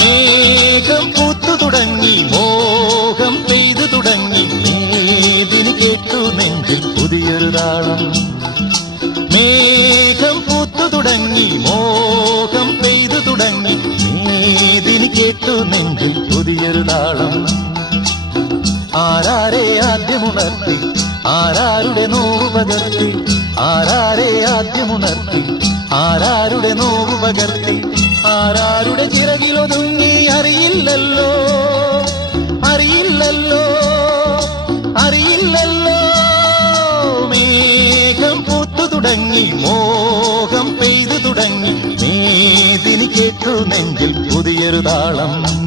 മേഘം പൂത്തു തുടങ്ങി, മോഹം പെയ്തു തുടങ്ങി, മേദിനി കേട്ടു നെഞ്ചിൽ പുതിയൊരു താളം. മേഘം പൂത്തു തുടങ്ങി, മോഹം പെയ്തു തുടങ്ങി, മേദിനി കേട്ടു നെഞ്ചിൽ പുതിയൊരു താളം. ആരാരെ ആദ്യമുണർത്തി, ആരാരുടെ നോവ് പകർത്തി, ആരാരെ ആദ്യമുണർത്തി, ആരാരുടെ നോവ് പകർത്തി, ആരാരുടെ ചിറകിലൊതുങ്ങി അറിയില്ലല്ലോ, അറിയില്ലല്ലോ, അറിയില്ലല്ലോ. മേഘം പൂത്തു തുടങ്ങി, മോഹം പെയ്തു തുടങ്ങി, മേദിനി കേട്ടു നെഞ്ചിൽ പുതിയൊരു താളം.